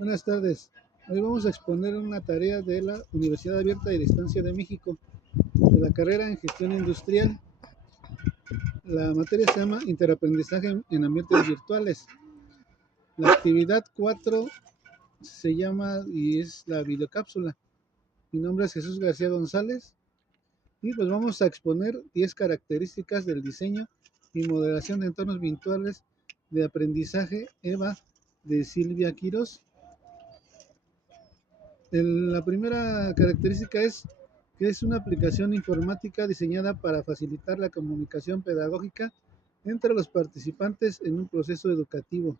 Buenas tardes. Hoy vamos a exponer una tarea de la Universidad Abierta y Distancia de México, de la carrera en Gestión Industrial. La materia se llama Interaprendizaje en ambientes virtuales. La actividad 4 se llama y es la videocápsula. Mi nombre es Jesús García González y pues vamos a exponer 10 características del diseño y modelación de entornos virtuales de aprendizaje EVA de Silvia Quirós. La primera característica es que es una aplicación informática diseñada para facilitar la comunicación pedagógica entre los participantes en un proceso educativo.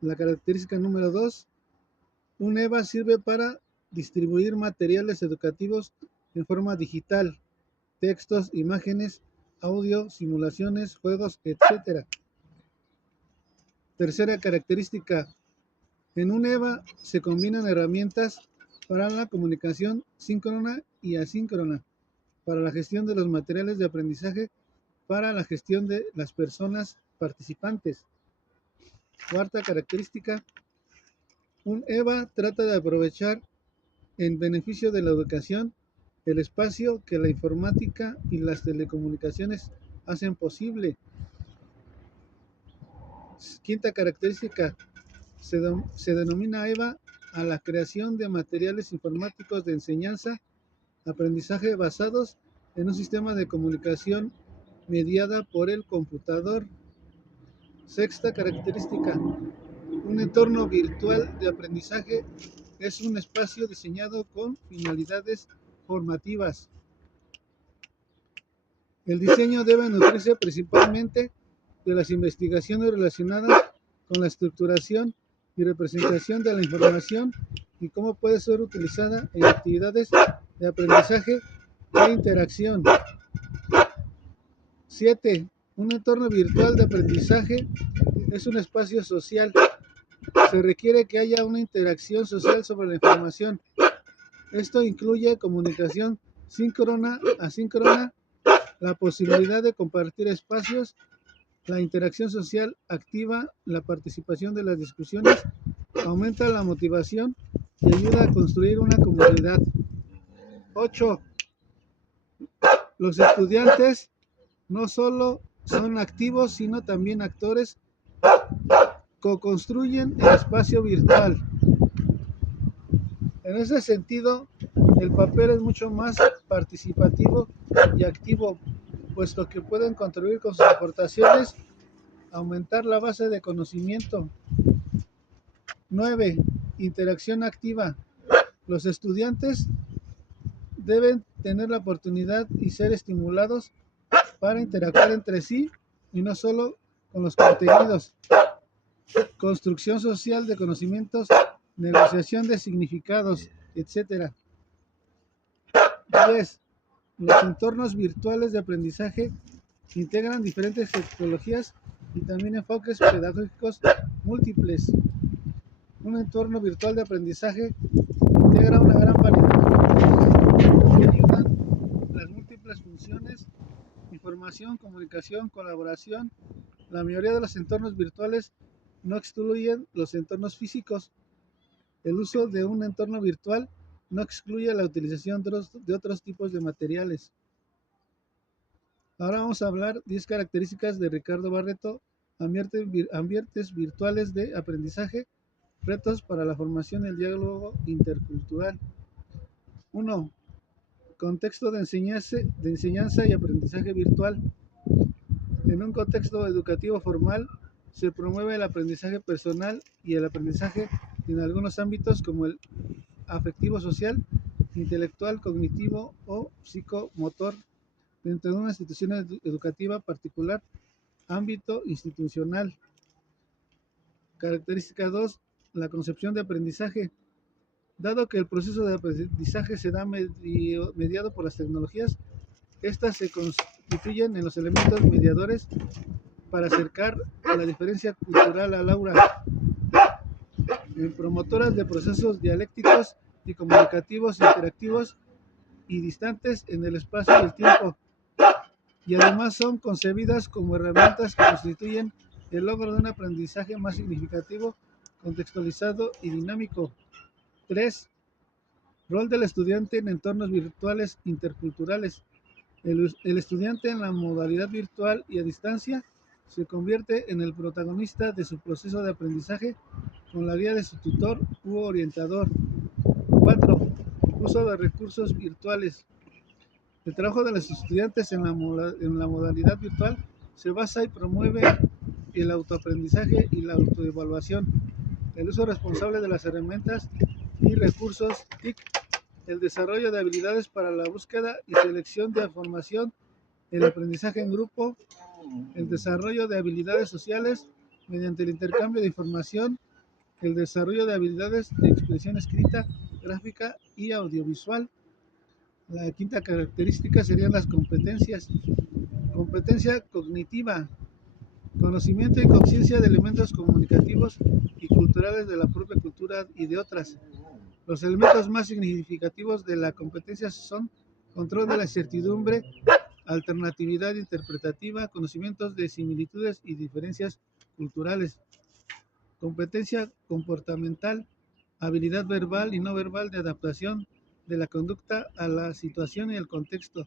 La característica número 2, un EVA sirve para distribuir materiales educativos en forma digital, textos, imágenes, audio, simulaciones, juegos, etc. Tercera característica, en un EVA se combinan herramientas para la comunicación síncrona y asíncrona, para la gestión de los materiales de aprendizaje, para la gestión de las personas participantes. Cuarta característica, un EVA trata de aprovechar en beneficio de la educación el espacio que la informática y las telecomunicaciones hacen posible. Quinta característica, se denomina EVA a la creación de materiales informáticos de enseñanza, aprendizaje basados en un sistema de comunicación mediada por el computador. Sexta característica, un entorno virtual de aprendizaje es un espacio diseñado con finalidades formativas. El diseño debe nutrirse principalmente de las investigaciones relacionadas con la estructuración y representación de la información y cómo puede ser utilizada en actividades de aprendizaje e interacción. 7. Un entorno virtual de aprendizaje es un espacio social. Se requiere que haya una interacción social sobre la información. Esto incluye comunicación síncrona, asíncrona, la posibilidad de compartir espacios, la interacción social activa, la participación de las discusiones, aumenta la motivación y ayuda a construir una comunidad. 8. Los estudiantes no solo son activos, sino también actores, co-construyen el espacio virtual. En ese sentido, el papel es mucho más participativo y activo, puesto que pueden contribuir con sus aportaciones, aumentar la base de conocimiento. 9. Interacción activa. Los estudiantes deben tener la oportunidad y ser estimulados para interactuar entre sí y no solo con los contenidos. Construcción social de conocimientos, negociación de significados, etc. 10. Los entornos virtuales de aprendizaje integran diferentes tecnologías y también enfoques pedagógicos múltiples. Un entorno virtual de aprendizaje integra una gran variedad de tecnologías que ayudan las múltiples funciones, información, comunicación, colaboración. La mayoría de los entornos virtuales no excluyen los entornos físicos. El uso de un entorno virtual no excluye la utilización de otros tipos de materiales. Ahora vamos a hablar 10 características de Ricardo Barreto, ambientes virtuales de aprendizaje, retos para la formación y el diálogo intercultural. 1. Contexto de enseñanza y aprendizaje virtual. En un contexto educativo formal, se promueve el aprendizaje personal y el aprendizaje en algunos ámbitos como el afectivo social, intelectual, cognitivo o psicomotor dentro de una institución educativa particular, ámbito institucional. Característica 2. La concepción de aprendizaje. Dado que el proceso de aprendizaje se da mediado por las tecnologías, estas se constituyen en los elementos mediadores para acercar a la diferencia cultural al aula, en promotoras de procesos dialécticos y comunicativos interactivos y distantes en el espacio y el tiempo, y además son concebidas como herramientas que constituyen el logro de un aprendizaje más significativo contextualizado y dinámico. 3. Rol del estudiante en entornos virtuales interculturales. El estudiante en la modalidad virtual y a distancia se convierte en el protagonista de su proceso de aprendizaje con la guía de su tutor u orientador. 4. Uso de recursos virtuales. El trabajo de los estudiantes en la modalidad virtual se basa y promueve el autoaprendizaje y la autoevaluación, el uso responsable de las herramientas y recursos TIC, el desarrollo de habilidades para la búsqueda y selección de información, el aprendizaje en grupo, el desarrollo de habilidades sociales mediante el intercambio de información, el desarrollo de habilidades de expresión escrita, gráfica y audiovisual. La quinta característica serían las competencias. Competencia cognitiva, conocimiento y conciencia de elementos comunicativos y culturales de la propia cultura y de otras. Los elementos más significativos de la competencia son control de la incertidumbre, alternatividad interpretativa, conocimientos de similitudes y diferencias culturales. Competencia comportamental, habilidad verbal y no verbal de adaptación de la conducta a la situación y el contexto.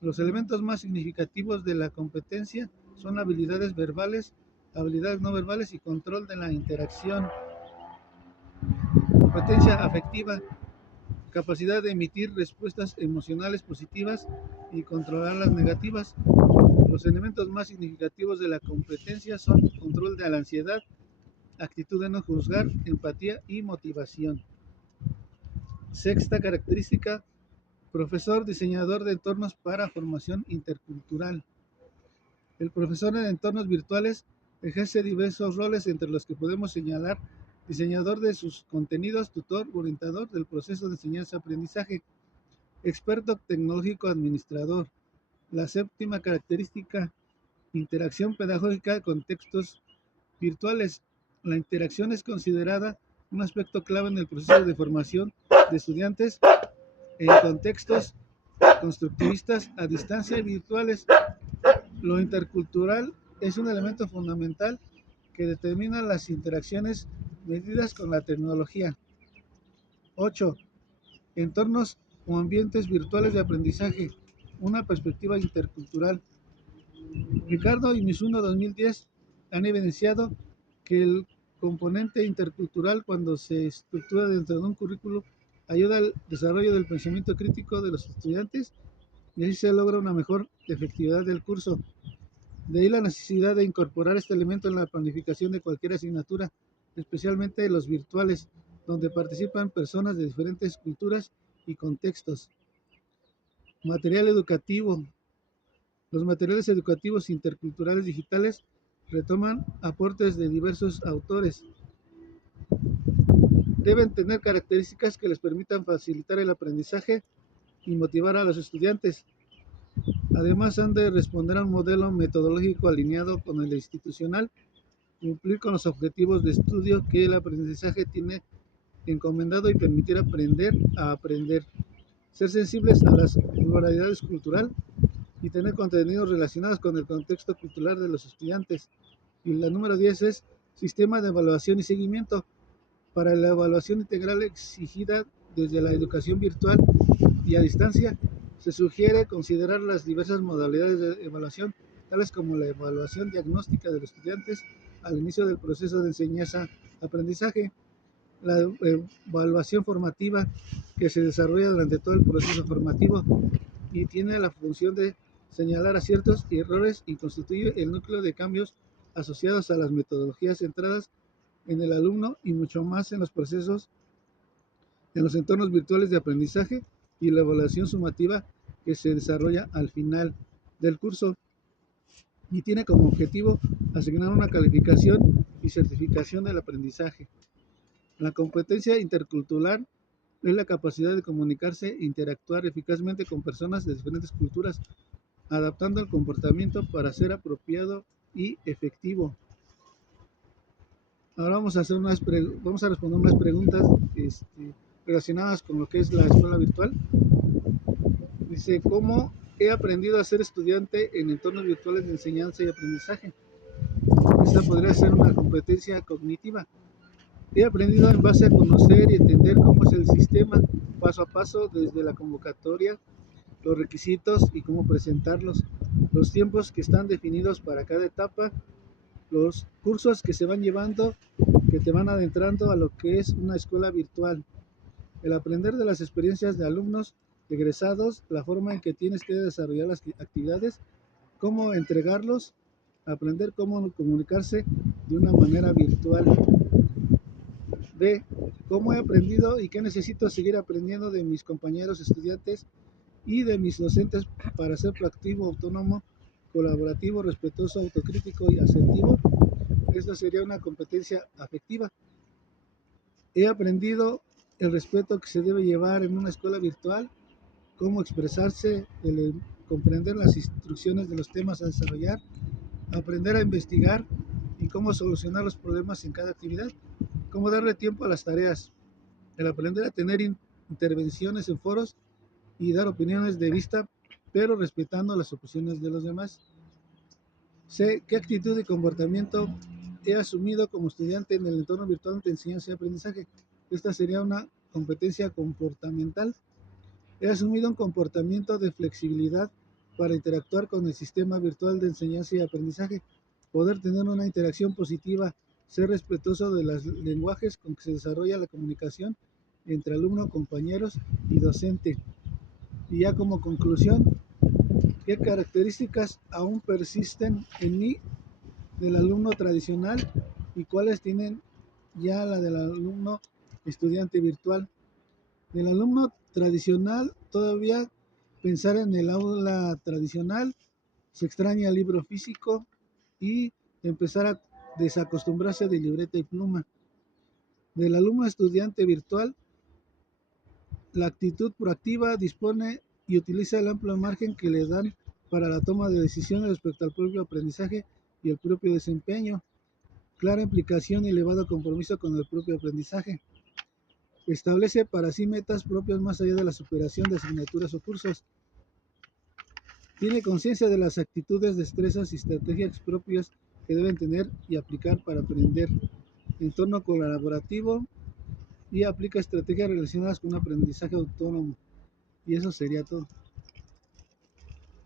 Los elementos más significativos de la competencia son habilidades verbales, habilidades no verbales y control de la interacción. Competencia afectiva, capacidad de emitir respuestas emocionales positivas y controlar las negativas. Los elementos más significativos de la competencia son control de la ansiedad, actitud de no juzgar, empatía y motivación. Sexta característica, profesor diseñador de entornos para formación intercultural. El profesor en entornos virtuales ejerce diversos roles entre los que podemos señalar diseñador de sus contenidos, tutor, orientador del proceso de enseñanza-aprendizaje, experto tecnológico administrador. La séptima característica, interacción pedagógica con textos virtuales. La interacción es considerada un aspecto clave en el proceso de formación de estudiantes en contextos constructivistas a distancia y virtuales. Lo intercultural es un elemento fundamental que determina las interacciones medidas con la tecnología. 8. Entornos o ambientes virtuales de aprendizaje. Una perspectiva intercultural. Ricardo y Mizuno 2010 han evidenciado que el componente intercultural, cuando se estructura dentro de un currículo, ayuda al desarrollo del pensamiento crítico de los estudiantes y así se logra una mejor efectividad del curso. De ahí la necesidad de incorporar este elemento en la planificación de cualquier asignatura, especialmente los virtuales, donde participan personas de diferentes culturas y contextos. Material educativo. Los materiales educativos interculturales digitales retoman aportes de diversos autores. Deben tener características que les permitan facilitar el aprendizaje y motivar a los estudiantes. Además, han de responder a un modelo metodológico alineado con el institucional, cumplir con los objetivos de estudio que el aprendizaje tiene encomendado y permitir aprender a aprender. Ser sensibles a las pluralidades culturales y tener contenidos relacionados con el contexto cultural de los estudiantes. Y la número 10 es sistema de evaluación y seguimiento. Para la evaluación integral exigida desde la educación virtual y a distancia, se sugiere considerar las diversas modalidades de evaluación, tales como la evaluación diagnóstica de los estudiantes al inicio del proceso de enseñanza-aprendizaje, la evaluación formativa que se desarrolla durante todo el proceso formativo y tiene la función de señalar aciertos y errores y constituye el núcleo de cambios asociados a las metodologías centradas en el alumno y mucho más en los procesos, en los entornos virtuales de aprendizaje y la evaluación sumativa que se desarrolla al final del curso y tiene como objetivo asignar una calificación y certificación del aprendizaje. La competencia intercultural es la capacidad de comunicarse e interactuar eficazmente con personas de diferentes culturas, adaptando el comportamiento para ser apropiado y efectivo. Ahora vamos a responder unas preguntas relacionadas con lo que es la escuela virtual. Dice, ¿cómo he aprendido a ser estudiante en entornos virtuales de enseñanza y aprendizaje? Esta podría ser una competencia cognitiva. He aprendido en base a conocer y entender cómo es el sistema paso a paso desde la convocatoria, los requisitos y cómo presentarlos, los tiempos que están definidos para cada etapa, los cursos que se van llevando, que te van adentrando a lo que es una escuela virtual, el aprender de las experiencias de alumnos egresados, la forma en que tienes que desarrollar las actividades, cómo entregarlos, aprender cómo comunicarse de una manera virtual. B. Cómo he aprendido y qué necesito seguir aprendiendo de mis compañeros estudiantes y de mis docentes para ser proactivo, autónomo, colaborativo, respetuoso, autocrítico y asertivo. Esta sería una competencia afectiva. He aprendido el respeto que se debe llevar en una escuela virtual, cómo expresarse, comprender las instrucciones de los temas a desarrollar, aprender a investigar y cómo solucionar los problemas en cada actividad, cómo darle tiempo a las tareas, el aprender a tener intervenciones en foros y dar opiniones de vista, pero respetando las opiniones de los demás. Sé qué actitud y comportamiento he asumido como estudiante en el entorno virtual de enseñanza y aprendizaje. Esta sería una competencia comportamental. He asumido un comportamiento de flexibilidad para interactuar con el sistema virtual de enseñanza y aprendizaje, poder tener una interacción positiva, ser respetuoso de los lenguajes con que se desarrolla la comunicación entre alumno, compañeros y docente. Y ya como conclusión, ¿qué características aún persisten en mí del alumno tradicional y cuáles tienen ya la del alumno estudiante virtual? Del alumno tradicional, todavía pensar en el aula tradicional, se extraña el libro físico y empezar a desacostumbrarse de libreta y pluma. Del alumno estudiante virtual, la actitud proactiva dispone y utiliza el amplio margen que le dan para la toma de decisiones respecto al propio aprendizaje y el propio desempeño. Clara implicación y elevado compromiso con el propio aprendizaje. Establece para sí metas propias más allá de la superación de asignaturas o cursos. Tiene conciencia de las actitudes, destrezas y estrategias propias que deben tener y aplicar para aprender. Entorno colaborativo y aplica estrategias relacionadas con un aprendizaje autónomo. Y eso sería todo.